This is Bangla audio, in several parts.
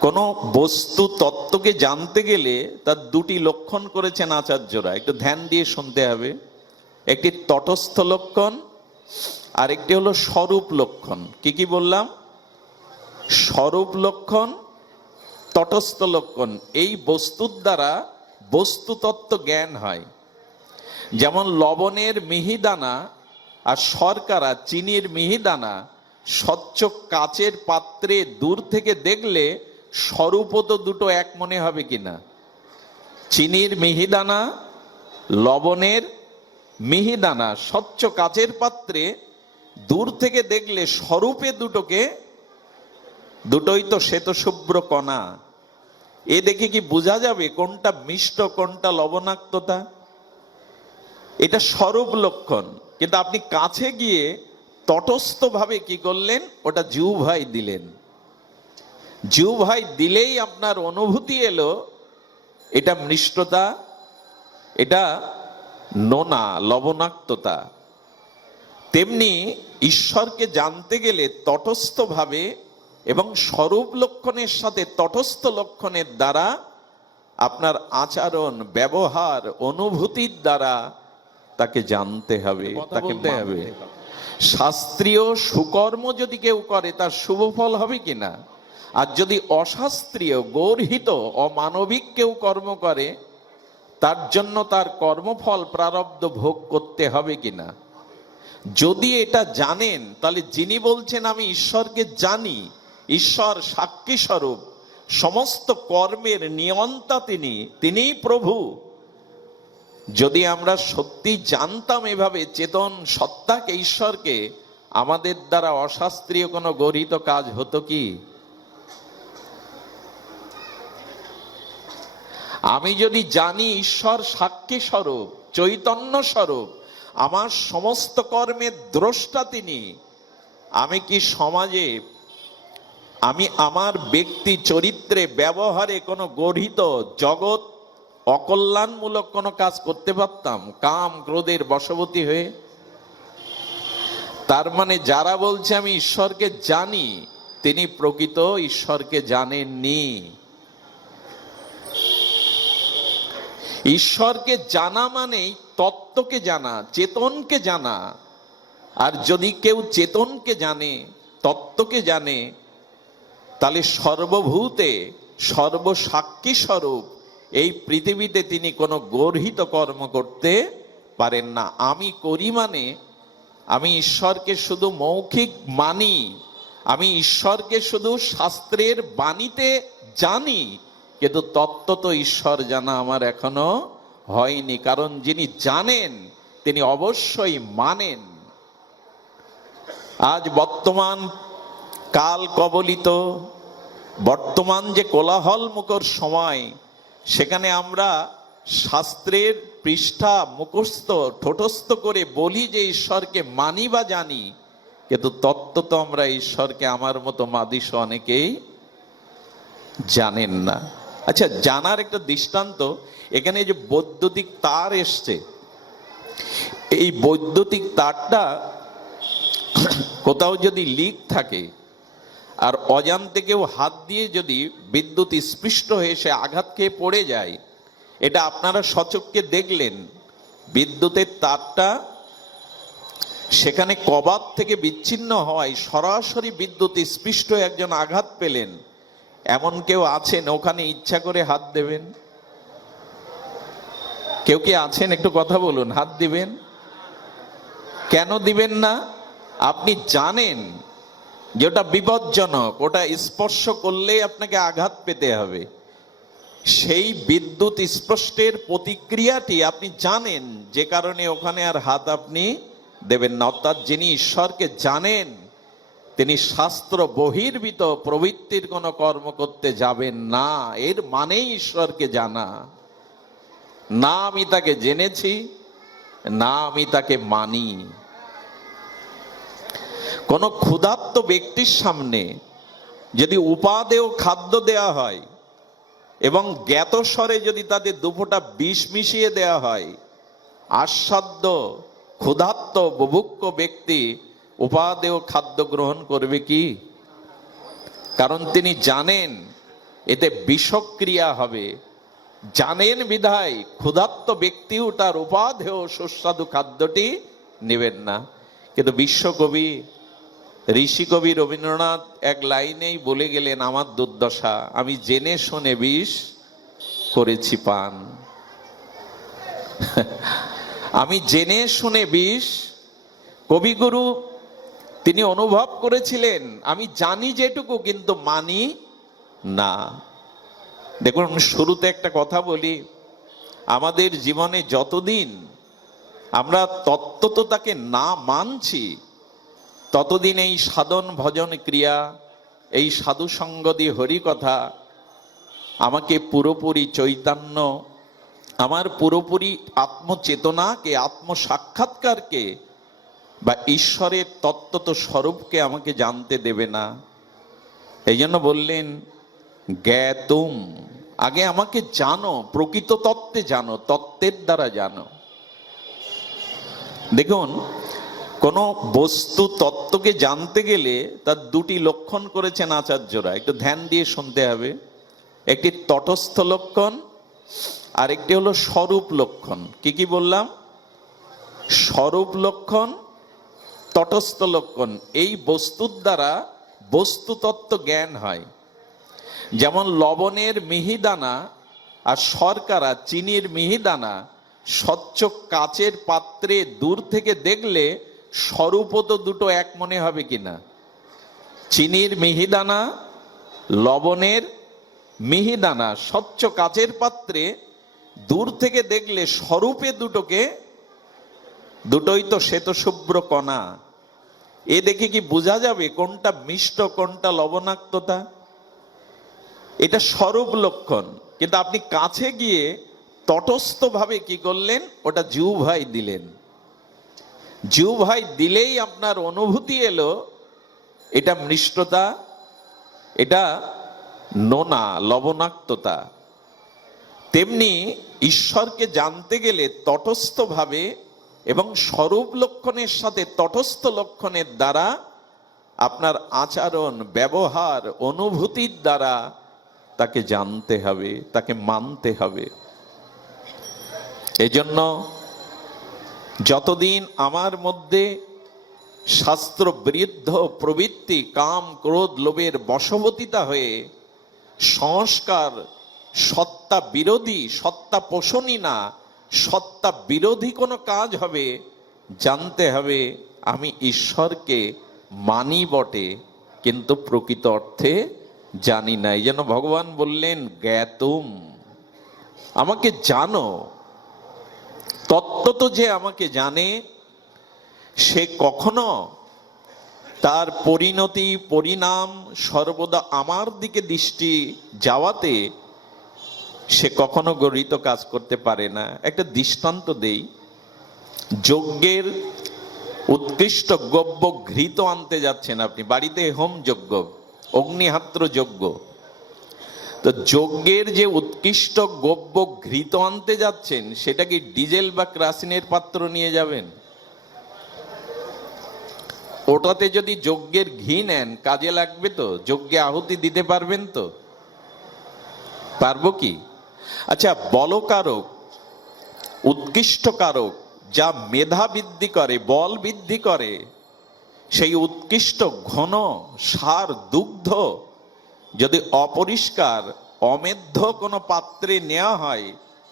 কোনো বস্তু তত্ত্বকে জানতে গেলে তার দুটি লক্ষণ করেছেন আচার্যরা। একটু ধ্যান দিয়ে শুনতে হবে। একটি তটস্থ লক্ষণ আর একটি হলো স্বরূপ লক্ষণ। কি কি বললাম? স্বরূপ লক্ষণ, তটস্থ লক্ষণ। এই বস্তুর দ্বারা বস্তুতত্ত্ব জ্ঞান হয়। যেমন লবণের মিহিদানা আর শর্করা, চিনির মিহিদানা স্বচ্ছ কাচের পাত্রে দূর থেকে দেখলে স্বরূপ তো দুটো এক মনে হবে কিনা। চিনির মিহিদানা, লবণের মিহিদানা, স্বচ্ছ কাচের পাত্রে দূর থেকে দেখলে স্বরূপে দুটোকে, দুটোই তো শ্বেতশুভ্র কণা। এ দেখে কি বোঝা যাবে কোনটা মিষ্ট, কোনটা লবণাক্ততা? এটা স্বরূপ লক্ষণ। কিন্তু আপনি কাছে গিয়ে তটস্থভাবে কি করলেন? ওটা জিউ ভাই দিলেন। জিউ ভাই দিলেই আপনার অনুভূতি এলো এটা মিষ্টতা এটা নোনা লবণাক্ততা। তেমনি ঈশ্বরকে জানতে গেলে তটস্থভাবে এবং স্বরূপ লক্ষণের সাথে তটস্থ লক্ষণের দ্বারা আপনার আচরণ ব্যবহার অনুভূতির দ্বারা তাকে জানতে হবে তাকে হবে। শাস্ত্রীয় সুকর্ম যদি কেউ করে, তার শুভ ফল হবে কিনা? আর যদি অশাস্ত্রীয়, গর্হিত, অমানবিক কেউ কর্ম করে, তার জন্য তার কর্মফল প্রারব্ধ ভোগ করতে হবে কিনা? যদি এটা জানেন, তাহলে যিনি বলছেন, আমি ঈশ্বরকে জানি, ঈশ্বর সাক্ষী স্বরূপ, সমস্ত কর্মের নিয়ন্তা তিনি, তিনিই প্রভু। যদি আমরা সত্যি জানতাম এভাবে চেতন সত্তাকে, ঈশ্বরকে, আমাদের দ্বারা অশাস্ত্রীয় কোনো গরিত কাজ হতো কি? আমি যদি জানি ঈশ্বর সাক্ষী স্বরূপ, চৈতন্য স্বরূপ, আমার সমস্ত কর্মের দ্রষ্টা তিনি, আমি কি সমাজে, আমি আমার ব্যক্তি চরিত্রে, ব্যবহারে কোনো গঠিত জগৎ অকল্যাণমূলক কোনো কাজ করতে পারতাম, কাম ক্রোধের বশবতী হয়ে। তার মানে যারা বলছে আমি ঈশ্বরকে জানি, তিনি প্রকৃত ঈশ্বরকে জানেননি। ঈশ্বরকে জানা মানেই তত্ত্বকে জানা, চেতনকে জানা। আর যদি কেউ চেতনকে জানে, তত্ত্বকে জানে, তাহলে সর্বভূতে সর্বসাক্ষী স্বরূপ এই পৃথিবীতে তিনি কোনো গর্হিত কর্ম করতে পারেন না। আমি করি মানে আমি ঈশ্বরকে শুধু মৌখিক মানি, আমি ঈশ্বরকে শুধু শাস্ত্রের বাণীতে জানি, কিন্তু তত্ত্ব তো ঈশ্বর জানা আমার এখনও হয়নি, কারণ যিনি জানেন, তিনি অবশ্যই মানেন। আজ বর্তমান কাল কবলিত, বর্তমান যে কোলাহল মুখর সময় সেখানে আমরা শাস্ত্রের পৃষ্ঠা মুখস্থ, ঠোঁটস্থ করে বলি যে ঈশ্বরকে মানি বা জানি, কিন্তু তত্ত্ব তো আমরা ঈশ্বরকে আমার মতো মাদিস অনেকেই জানেন না। আচ্ছা জানার একটা দৃষ্টান্ত, এখানে যে বৈদ্যুতিক তার এসছে, এই বৈদ্যুতিক তারটা কোথাও যদি লিক থাকে আর অজান্তে কেউ হাত দিয়ে যদি বিদ্যুৎ স্পৃষ্ট হয়ে সে আঘাত খেয়ে পড়ে যায়, এটা আপনারা সচককে দেখলেন। বিদ্যুতের তারটা সেখানে কবাত থেকে বিচ্ছিন্ন হওয়ায় সরাসরি বিদ্যুৎ স্পৃষ্ট একজন আঘাত পেলেন। এমন কেউ আছেন? ওখানে ইচ্ছা করে হাত দেবেন? কেউ কি আছেন? একটু কথা বলুন। হাত দিবেন? কেন দিবেন না? আপনি জানেন যে ওটা বিপজ্জনক, ওটা স্পর্শ করলেই আপনাকে আঘাত পেতে হবে। সেই বিদ্যুৎ স্পর্শের প্রতিক্রিয়াটি আপনি জানেন, যে কারণে ওখানে আর হাত আপনি দেবেন না। অর্থাৎ যিনি ঈশ্বরকে জানেন, তিনি শাস্ত্র বহির্ভূত, প্রবৃত্তির কোনো কর্ম করতে যাবেন না। এর মানেই ঈশ্বরকে জানা। না আমি তাকে জেনেছি, না আমি তাকে মানি। কোন ক্ষুধার্ত ব্যক্তির সামনে যদি উপাদেয় খাদ্য দেয়া হয় এবং জ্ঞাত স্বরে যদি তাদের দুপোটা বিষ মিশিয়ে দেয়া হয় আস্বাদ্য ক্ষুধার্ত বুভুক্ষ ব্যক্তি উপাদেয় খাদ্য গ্রহণ করবে কি? কারণ তিনি জানেন এতে বিষক্রিয়া হবে। জানেন বিধায় ক্ষুধাত্ত ব্যক্তিও তার উপাধেয় সুস্বাদু খাদ্যটি নেবেন না। কিন্তু বিশ্বকবি ঋষিকবি রবীন্দ্রনাথ এক লাইনেই বলে গেলেন, আমার দুর্দশা, আমি জেনে শুনে বিষ করেছি পান। আমি জেনে শুনে বিষ, কবিগুরু তিনি অনুভব করেছিলেন, আমি জানি যেটুকু, কিন্তু মানি না। দেখুন শুরুতে একটা কথা বলি, আমাদের জীবনে যতদিন আমরা তত্ত্বতাকে না মানছি ততদিন এই সাধন ভজন ক্রিয়া, এই সাধু সঙ্গদি হরিকথা আমাকে পুরোপুরি চৈতন্য, আমার পুরোপুরি আত্মচেতনাকে, আত্মসাক্ষাৎকারকে বা ঈশ্বরের তত্ত্বত স্বরূপকে আমাকে জানতে দেবে না। এই জন্য বললেন, জ্ঞাতুম, আগে আমাকে জানো, প্রকৃত তত্ত্বে জানো, তত্ত্বের দ্বারা জানো। দেখুন কোনো বস্তু তত্ত্বকে জানতে গেলে তার দুটি লক্ষণ করেছেন আচার্যরা। একটু ধ্যান দিয়ে শুনতে হবে। একটি তটস্থ লক্ষণ আর একটি হলো স্বরূপ লক্ষণ। কি কি বললাম? স্বরূপ লক্ষণ, তটস্থ লক্ষণ। এই বস্তুর দ্বারা বস্তুতত্ত্ব জ্ঞান হয়। যেমন লবণের মিহিদানা আর শর্করা, চিনির মিহিদানা স্বচ্ছ কাচের পাত্রে দূর থেকে দেখলে স্বরূপ তো দুটো এক মনে হবে কিনা? চিনির মিহিদানা, লবণের মিহিদানা, স্বচ্ছ কাচের পাত্রে দূর থেকে দেখলে স্বরূপে দুটোকে, দুটোই তো শ্বেতশুভ্র কণা। এ দেখে কি বোঝা যাবে কোনটা মিষ্ট, কোনটা লবণাক্ততা? এটা স্বরূপ লক্ষণ। কিন্তু আপনি কাছে গিয়ে তটস্থভাবে কি করলেন? ওটা জিউ ভাই দিলেন। জিউ ভাই, দিলেই আপনার অনুভূতি এলো, এটা মিষ্টতা, এটা নোনা, লবণাক্ততা। তেমনি ঈশ্বরকে জানতে গেলে তটস্থভাবে এবং স্বরূপ লক্ষণের সাথে তটস্থ লক্ষণের দ্বারা আপনার আচরণ, ব্যবহার, অনুভূতির দ্বারা তাকে জানতে হবে, তাকে মানতে হবে। এজন্য যতদিন আমার মধ্যে শাস্ত্র বৃদ্ধ প্রবৃত্তি, কাম, ক্রোধ, লোভের বশবর্তিতা হয়ে সংস্কার, সত্তা বিরোধী, সত্তা পোষণী না, সত্তা বিরোধী কোনো কাজ হবে, জানতে হবে আমি ঈশ্বরকে মানি বটে, কিন্তু প্রকৃত অর্থে জানি না। এই জন্য ভগবান বললেন, জ্ঞাতুম। আমাকে জানো তত্ত্ব তো যে আমাকে জানে, সে কখনো তার পরিণতি, পরিণাম সর্বদা আমার দিকে দৃষ্টি যাওয়াতে সে কখনো গরিত কাজ করতে পারে না। একটা দৃষ্টান্ত দেই। যজ্ঞের উৎকৃষ্ট গব্য ঘৃত আনতে যাচ্ছেন আপনি। বাড়িতে হোম যজ্ঞ, অগ্নিহাত্র যজ্ঞ। তো যজ্ঞের যে উৎকৃষ্ট গব্য ঘৃত আনতে যাচ্ছেন, সেটা কি ডিজেল বা ক্রাসিনের পাত্র নিয়ে যাবেন? ওটাতে যদি যজ্ঞের ঘি নেন, কাজে লাগবে তো? যজ্ঞে আহুতি দিতে পারবেন তো? পারব কি? আচ্ছা বলকারক, উৎকৃষ্ট কারক যা মেধা বৃদ্ধি করে, বল বৃদ্ধি করে, সেই উৎকৃষ্ট ঘন, সার, দুগ্ধ যদি অপরিষ্কার, অমেধ্য কোনো পাত্রে নেওয়া হয়,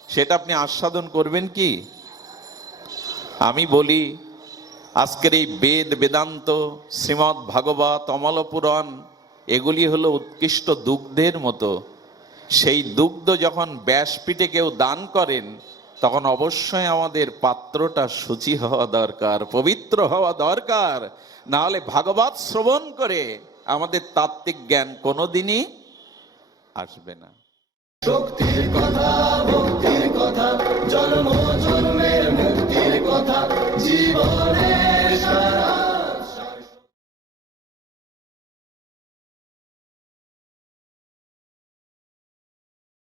সেটা আপনি আস্বাদন করবেন কি? আমি বলি, আজকের এই বেদ বেদান্ত শ্রীমৎ ভাগবত অমল পুরাণ এগুলি হলো উৎকৃষ্ট দুগ্ধের মতো। সেই দুগ্ধ যখন ব্যাসপিঠে কেউ দান করেন, তখন অবশ্যই আমাদের পাত্রটা শুচি হওয়া দরকার, পবিত্র হওয়া দরকার। না হলে ভাগবত শ্রবণ করে আমাদের তাত্ত্বিক জ্ঞান কোনো দিনই আসবে না। শক্তির কথা, ভক্তির কথা, জন্ম, জন্মের মুক্তির কথা, জীবন